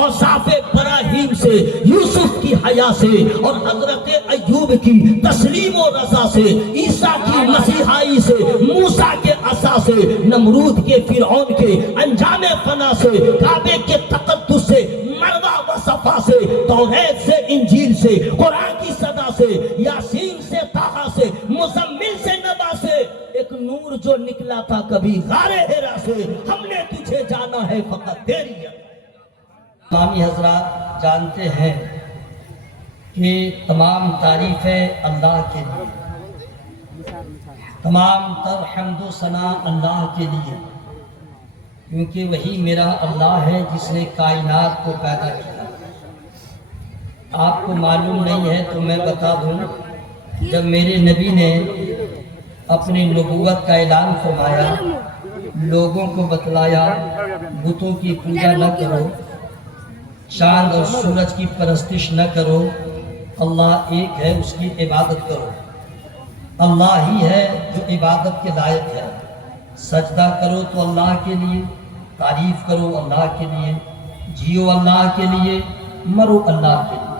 اور صاف ابراہیم سے، یوسف کی حیا سے، اور حضرت ایوب کی تسلیم و رضا سے، عیسیٰ کی مسیحائی سے، موسیٰ کے عصا سے، نمرود کے فرعون کے انجام فنا سے، کعبے کے تقدس سے، مروہ و صفا سے، توریت سے، انجیل سے، قرآن کی صدا سے، یاسین سے، طٰہٰ سے، مزمل سے، نبا سے، ایک نور جو نکلا تھا کبھی غار ہرا سے، ہم نے تجھے جانا ہے فقط تیری ہے۔ امامی حضرات جانتے ہیں کہ تمام تعریفیں اللہ کے لیے، تمام تر حمد و ثنا اللہ کے لیے، کیونکہ وہی میرا اللہ ہے جس نے کائنات کو پیدا کیا۔ آپ کو معلوم نہیں ہے تو میں بتا دوں، جب میرے نبی نے اپنی نبوت کا اعلان فرمایا، لوگوں کو بتلایا بتوں کی پوجا نہ کرو، چاند اور سورج کی پرستش نہ کرو، اللہ ایک ہے، اس کی عبادت کرو، اللہ ہی ہے جو عبادت کے لائق ہے، سجدہ کرو تو اللہ کے لیے، تعریف کرو اللہ کے لیے، جیو اللہ کے لیے، مرو اللہ کے لیے۔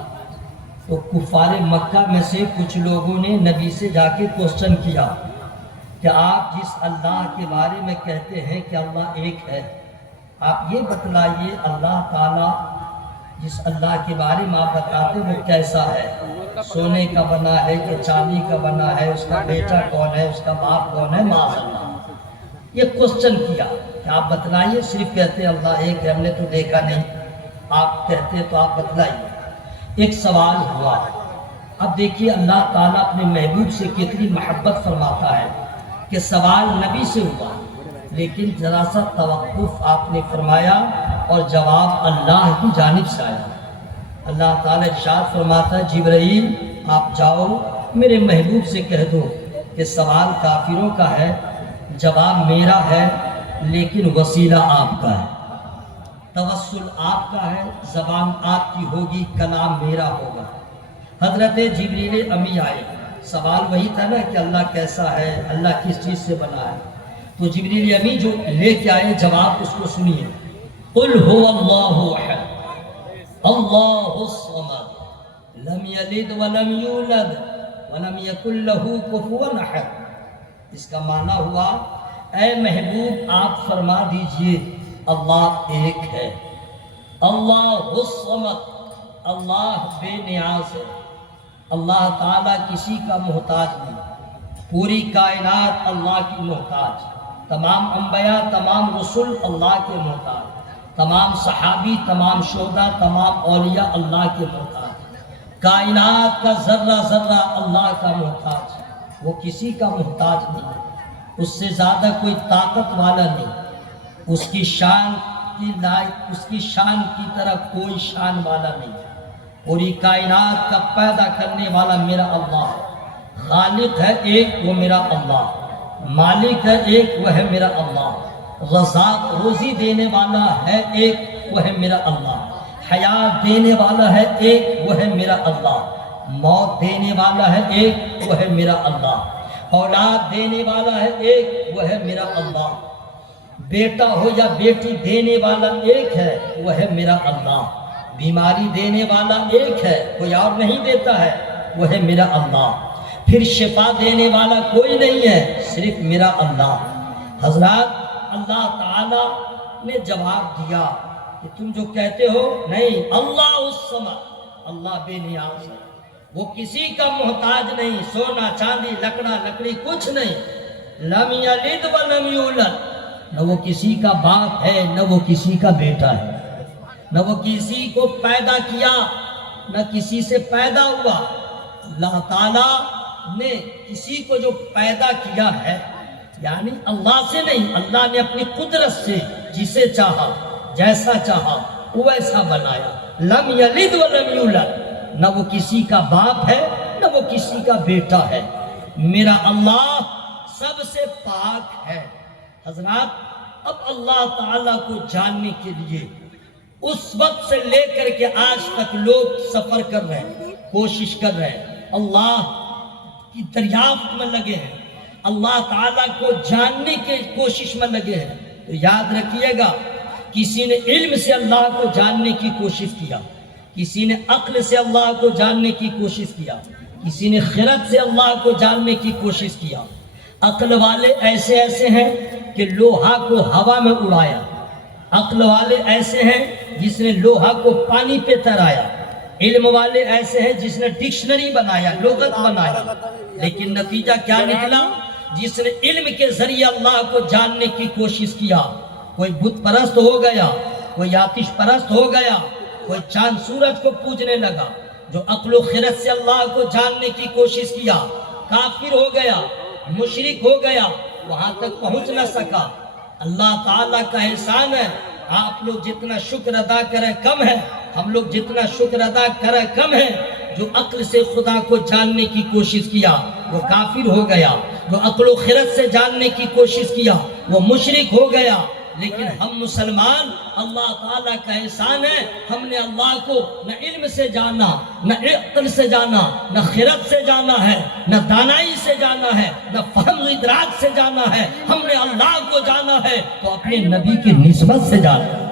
تو کفار مکہ میں سے کچھ لوگوں نے نبی سے جا کے کوسچن کیا کہ آپ جس اللہ کے بارے میں کہتے ہیں کہ اللہ ایک ہے، آپ یہ بتلائیے اللہ تعالیٰ جس اللہ کے بارے میں آپ بتاتے وہ کیسا ہے، سونے کا بنا ہے کہ چاندی کا بنا ہے، اس کا بیٹا کون ہے، اس کا باپ کون ہے، معاذ اللہ۔ یہ کوسچن کیا کہ آپ بتلائیے، صرف کہتے ہیں اللہ ایک ہے، ہم نے تو دیکھا نہیں، آپ کہتے تو آپ بتلائیے۔ ایک سوال ہوا۔ اب دیکھیے اللہ تعالیٰ اپنے محبوب سے کتنی محبت فرماتا ہے کہ سوال نبی سے ہوا، لیکن ذرا سا توقف آپ نے فرمایا اور جواب اللہ کی جانب سے آیا۔ اللہ تعالیٰ ارشاد فرماتا ہے جبرائیل آپ جاؤ میرے محبوب سے کہہ دو کہ سوال کافروں کا ہے، جواب میرا ہے، لیکن وسیلہ آپ کا ہے، توسل آپ کا ہے، زبان آپ کی ہوگی، کلام میرا ہوگا۔ حضرت جبریل امی آئے، سوال وہی تھا نا کہ اللہ کیسا ہے، اللہ کس چیز سے بنا ہے، تو جبریل امی جو لے کے آئے جواب اس کو سنیے، قل هو اللہ احد اللہ الصمد لم یلد ولم یولد ولم یکن له کفوا احد۔ اس کا معنی ہوا اے محبوب آپ فرما دیجئے اللہ ایک ہے، اللہ الصمد، اللہ بے نیاز ہے، اللہ تعالیٰ کسی کا محتاج نہیں، پوری کائنات اللہ کی محتاج، تمام انبیاء تمام رسول اللہ کے محتاج، تمام صحابی تمام شہداء تمام اولیاء اللہ کے محتاج، کائنات کا ذرہ ذرہ اللہ کا محتاج، وہ کسی کا محتاج نہیں، اس سے زیادہ کوئی طاقت والا نہیں، اس کی شان کی لائق، اس کی شان کی طرح کوئی شان والا نہیں۔ پوری کائنات کا پیدا کرنے والا میرا اللہ، خالق ہے ایک وہ میرا اللہ، مالک ہے ایک وہ ہے میرا اللہ، رزاق روزی دینے والا ہے ایک وہ ہے میرا اللہ، حیات دینے والا ہے ایک وہ ہے میرا اللہ، موت دینے والا ہے ایک وہ ہے میرا اللہ، اولاد دینے والا ہے ایک وہ ہے میرا اللہ، بیٹا ہو یا بیٹی دینے والا ایک ہے وہ ہے میرا اللہ، بیماری دینے والا ایک ہے کوئی اور نہیں دیتا ہے وہ ہے میرا اللہ، پھر شفا دینے والا کوئی نہیں ہے صرف میرا اللہ۔ حضرات اللہ تعالیٰ نے جواب دیا کہ تم جو کہتے ہو نہیں، اللہ الصمد، اللہ بے نیاز ہے، وہ کسی کا محتاج نہیں، سونا چاندی لکڑا لکڑی کچھ نہیں، لم یلد ولم یولد، نہ وہ کسی کا باپ ہے نہ وہ کسی کا بیٹا ہے، نہ وہ کسی کو پیدا کیا نہ کسی سے پیدا ہوا۔ اللہ تعالیٰ نے کسی کو جو پیدا کیا ہے یعنی اللہ سے نہیں، اللہ نے اپنی قدرت سے جسے چاہا جیسا چاہا ویسا بنایا۔ لم یلد ولم یولد، نہ وہ کسی کا باپ ہے نہ وہ کسی کا بیٹا ہے، میرا اللہ سب سے پاک ہے۔ حضرات اب اللہ تعالیٰ کو جاننے کے لیے اس وقت سے لے کر کے آج تک لوگ سفر کر رہے ہیں، کوشش کر رہے ہیں، اللہ کی دریافت میں لگے ہیں، اللہ تعالیٰ کو جاننے کی کوشش میں لگے ہیں۔ تو یاد رکھیے گا کسی نے علم سے اللہ کو جاننے کی کوشش کیا، کسی نے عقل سے اللہ کو جاننے کی کوشش کیا، کسی نے خرد سے اللہ کو جاننے کی کوشش کیا۔ عقل والے ایسے ایسے ہیں کہ لوہا کو ہوا میں اڑایا، عقل والے ایسے ہیں جس نے لوہا کو پانی پہ تیرایا، علم والے ایسے ہیں جس نے ڈکشنری بنایا، لغت بنایا، لیکن نتیجہ کیا نکلا؟ جس نے علم کے ذریعے اللہ کو جاننے کی کوشش کیا، کوئی بت پرست ہو گیا، کوئی آتش پرست ہو گیا، کوئی چاند سورج کو پوجنے لگا۔ جو عقل و خرد سے اللہ کو جاننے کی کوشش کیا کافر ہو گیا، مشرک ہو گیا، وہاں تک پہنچ نہ سکا۔ اللہ تعالیٰ کا احسان ہے، آپ لوگ جتنا شکر ادا کریں کم ہے، ہم لوگ جتنا شکر ادا کریں کم ہے۔ جو عقل سے خدا کو جاننے کی کوشش کیا وہ کافر ہو گیا، جو عقل و خرد سے جاننے کی کوشش کیا وہ مشرک ہو گیا۔ لیکن ہم مسلمان، اللہ تعالیٰ کا احسان ہے، ہم نے اللہ کو نہ علم سے جانا، نہ عقل سے جانا، نہ خرد سے جانا ہے، نہ دانائی سے جانا ہے، نہ فہم و ادراک سے جانا ہے، ہم نے اللہ کو جانا ہے تو اپنے نبی کی نسبت سے جانا ہے۔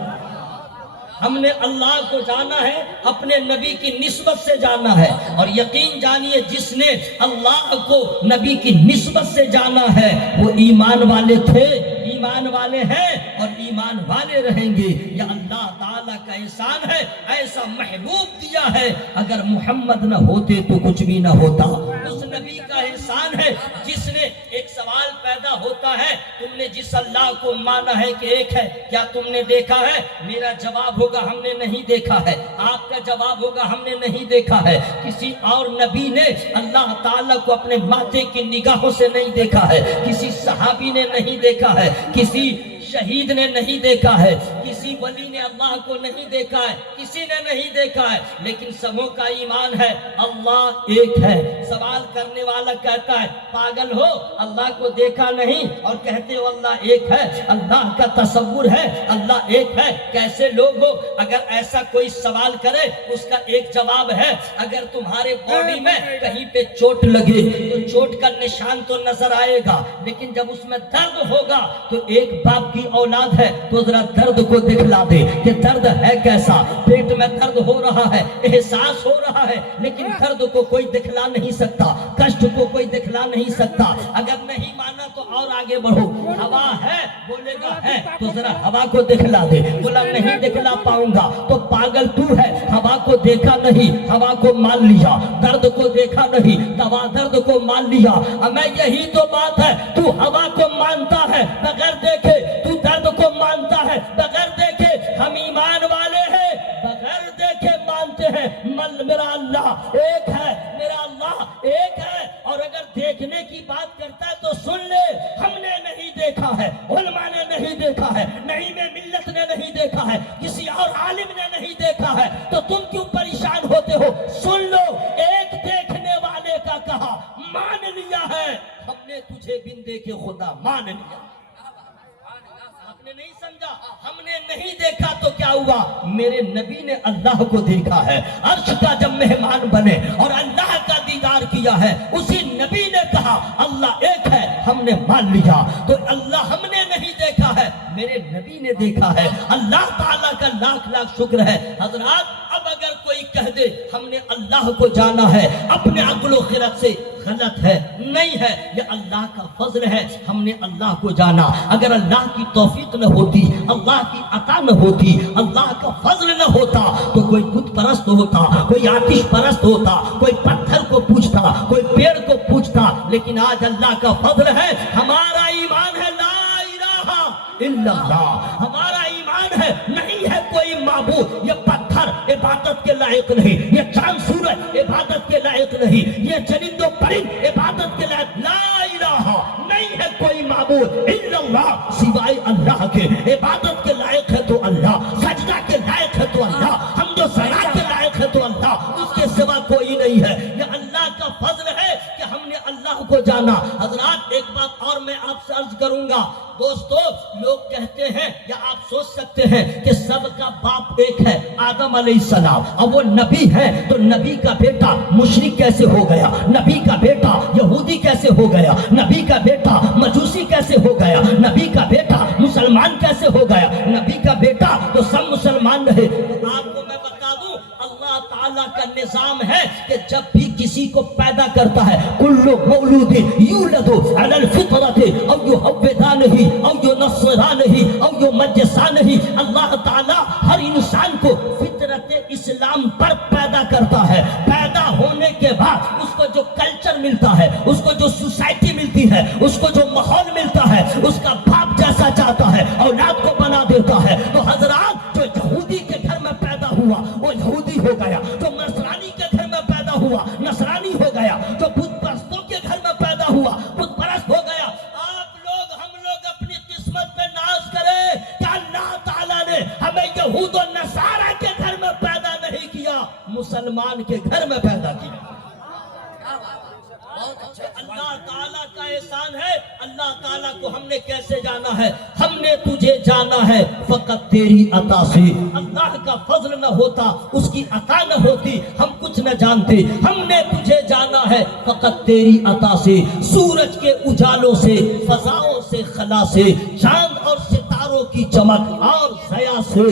ہم نے اللہ کو جانا ہے، اپنے نبی کی نسبت سے جانا ہے، اور یقین جانیے جس نے اللہ کو نبی کی نسبت سے جانا ہے وہ ایمان والے تھے، ایمان والے ہیں اور ایمان والے رہیں گے۔ یہ اللہ تعالیٰ کا احسان ہے، ایسا محبوب دیا ہے، اگر محمد نہ ہوتے تو کچھ بھی نہ ہوتا۔ اس نبی کا احسان ہے جس نے، ایک سوال پیدا ہوتا ہے، تم نے جس اللہ کو مانا ہے کہ ایک ہے، کیا تم نے دیکھا ہے؟ میرا جواب ہوگا ہم نے نہیں دیکھا ہے، آپ کا جواب ہوگا ہم نے نہیں دیکھا ہے۔ کسی اور نبی نے اللہ تعالیٰ کو اپنے ماتھے کی نگاہوں سے نہیں دیکھا ہے، کسی صحابی نے نہیں دیکھا ہے، کسی شہید نے نہیں دیکھا ہے، کسی ولی نے اللہ کو نہیں دیکھا ہے، کسی نے نہیں دیکھا ہے، لیکن سبوں کا ایمان ہے اللہ ایک ہے۔ سوال کرنے والا کہتا ہے پاگل ہو، اللہ کو دیکھا نہیں اور کہتے ہو اللہ ایک ہے، اللہ کا تصور ہے اللہ ایک ہے، کیسے لوگ ہو؟ اگر ایسا کوئی سوال کرے اس کا ایک جواب ہے، اگر تمہارے باڈی میں کہیں پہ چوٹ لگے تو چوٹ کا نشان تو نظر آئے گا، لیکن جب اس میں درد ہوگا تو ایک باپ کی اولاد ہے تو ذرا درد کو دکھلا دے کہ درد ہے کیسا۔ پیٹ میں درد ہو رہا ہے، احساس ہو رہا ہے، لیکن درد کو کوئی دکھلا نہیں سکتا، کشٹ کو کوئی دکھلا نہیں سکتا۔ اگر نہیں مانا تو اور آگے بڑھو، ہوا ہے بولے گا ہے تو ذرا ہوا کو دکھلا دے، بولا نہیں دکھلا پاؤں گا تو پاگل تو ہے، ہوا کو دیکھا نہیں، ہوا کو مان لیا، درد کو دیکھا نہیں، دوا درد کو مان لیا۔ ہمیں یہی تو بات ہے، تو ہوا کو مانتا ہے بغیر دیکھے، تو درد کو مانتا ہے بغیر دیکھے، ہم ایمان والے ہیں بغیر دیکھے مانتے ہیں میرا اللہ ایک ہے، میرا اللہ ایک ہے۔ اور اگر دیکھنے کی بات کرتا ہے تو سن لے، ہم نے نہیں دیکھا ہے، علماء نے نہیں دیکھا ہے، نئی میں ملت نے نہیں دیکھا ہے، کسی اور عالم نے نہیں دیکھا ہے، تو تم کیوں پریشان ہوتے ہو؟ سن لو، ایک دیکھنے والے کا کہا مان لیا ہے، ہم نے تجھے بن دیکھے خدا مان لیا۔ آپ نے نہیں سمجھا، ہم نے نہیں دیکھا تو کیا ہوا؟ میرے نبی نے اللہ کو دیکھا ہے، عرش کا جب مہمان بنے اور اللہ کا دیدار کیا ہے، اسی نبی نے کہا اللہ ایک ہے، ہم نے مان لیا۔ تو اللہ ہم نے نہیں دیکھا ہے، میرے نبی نے دیکھا ہے، اللہ تعالیٰ کا لاکھ لاکھ شکر ہے۔ حضرات اب اگر کوئی کہہ دے ہم نے اللہ کو جانا ہے اپنے عقل و خرد سے، غلط ہے، نہیں ہے، یہ اللہ کا فضل ہے، ہم نے اللہ کو جانا۔ اگر اللہ کی توفیق نہ ہوتی، اللہ کی عطا نہ ہوتی، اللہ کا فضل نہ ہوتا تو کوئی بت پرست ہوتا، کوئی آتش پرست ہوتا، کوئی پتھر کو پوجتا، کوئی پیڑ کو پوجتا، لیکن آج اللہ کا فضل ہے، ہمارا ایمان ہے لا الہ الا اللہ، ہمارا ایمان ہے نہیں ہے کوئی معبود، یہ پتھر عبادت کے لائق نہیں، یہ چاند سورج عبادت کے لائق نہیں، یہ چرند و پرند عبادت کے لائق، لا الہ نہیں ہے کوئی معبود الا اللہ، سوائے اللہ کے، عبادت کے لائق ہے تو اللہ، سجدہ کے لائق ہے تو اللہ، حمد و ثنا کے لائق ہے تو اللہ، اس کے سوا کوئی نہیں ہے۔ یہ اللہ کا فضل ہے کہ ہم نے اللہ کو جانا۔ حضرات ایک بات اور میں آپ سے عرض کروں گا، دوستو لوگ کہتے ہیں یا آپ سوچ سکتے ہیں کہ سب کا باپ ایک ہے، آدم علیہ السلام، اب وہ نبی ہے تو نبی کا بیٹا مشرک کیسے ہو گیا؟ نبی کا بیٹا یہودی کیسے ہو گیا؟ نبی کا بیٹا مجوسی کیسے ہو گیا؟ نبی کا بیٹا مسلمان کیسے ہو گیا؟ نبی کا بیٹا تو سب مسلمان رہے۔ آپ کو میں بتا دوں اللہ تعالیٰ کا نظام ہے کہ جب بھی کسی کو پیدا کرتا ہے کل مولود یولد علی الفطرۃ او یحودانہ او ینصرانہ او یمجسانہ، اللہ تعالیٰ ہر انسان کو فطرت اسلام پر پیدا کرتا ہے۔ پیدا ہونے کے بعد اس کو جو کلچر ملتا ہے، اس کو جو سوسائٹی ملتی ہے، اس کو جو ماحول ملتا ہے، اس کا باپ جیسا چاہتا ہے اولاد کو بنا دیتا ہے۔ تو حضرات جو یہودی کے گھر میں پیدا ہوا وہ یہودی ہو گیا، جو نصرانی کے گھر میں پیدا ہوا نصرانی ہو گیا، جو بت پرستوں کے گھر میں پیدا ہوا بت پرست ہو گیا۔ آپ لوگ ہم لوگ اپنی قسمت پہ ناز کریں کہ اللہ تعالیٰ نے ہمیں یہود و نصارہ کے گھر میں پیدا نہیں کیا، مسلمان کے گھر میں پیدا کیا۔ اللہ تعالیٰ کا احسان ہے۔ اللہ تعالیٰ کو ہم نے کیسے جانا ہے؟ ہم نے تجھے جانا ہے فقط تیری عطا سے۔ اللہ کا فضل نہ ہوتا، اس کی عطا نہ ہوتی، ہم کچھ نہ جانتے۔ ہم نے تجھے جانا ہے فقط تیری عطا سے، سورج کے اجالوں سے، فضاؤں سے، خلا سے، چاند اور ستاروں کی چمک اور ضیاء سے،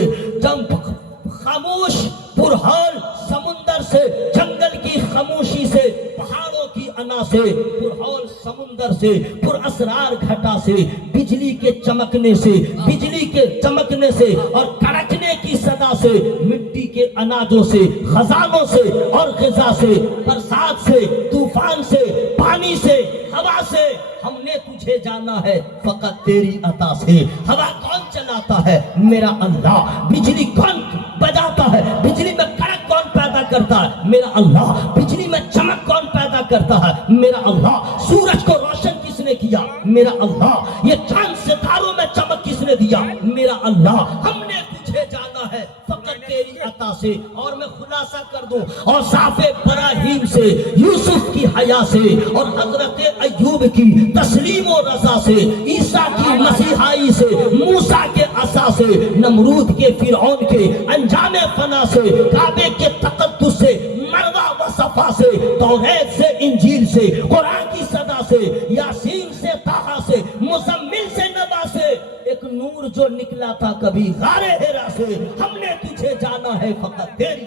خاموش پرحال سمندر سے، جنگل کی خاموشی سے، پہاڑوں کی انا سے، پرحال سمندر سے، پر اسرار گھٹا سے، بجلی کے چمکنے سے، بجلی کے چمکنے سے اور کڑکنے کی صدا سے، مٹی کے اناجوں سے، خزانوں سے اور غذا سے، برسات سے، طوفان سے، پانی سے، ہوا سے، ہم نے تجھے جانا ہے فقط تیری عطا سے۔ ہوا کون چلاتا ہے؟ میرا اللہ۔ بجلی کون بجاتا ہے؟ بجلی میں کڑک کون پیدا کرتا ہے؟ میرا اللہ۔ بجلی میں چمک کون پیدا کرتا ہے؟ میرا اللہ۔ سورج کو روشن کس نے کیا؟ میرا اللہ۔ یہ چاند ستاروں میں چمک کس نے دیا؟ میرا اللہ۔ ہم نے تجھے جانا ہے فقط تیری عطا سے۔ اور میں خلاصہ کر دوں، اوصاف ابراہیم سے، یوسف کی حیا سے، اور حضرت ایوب کی تسلیم و رضا سے، عیسیٰ کی مسیحائی سے، موسیٰ کے عصا سے، نمرود کے فرعون کے انجام فنا سے، کعبے کے تقدس سے، مروہ و صفا سے، توریت سے، انجیل سے، قرآن کی صدا سے، یاسین سے، طٰہٰ سے، مزمل سے، نبا سے، ایک نور جو نکلا تھا کبھی غار حرا سے۔ ہم نے تجھے جانا ہے فقط تیری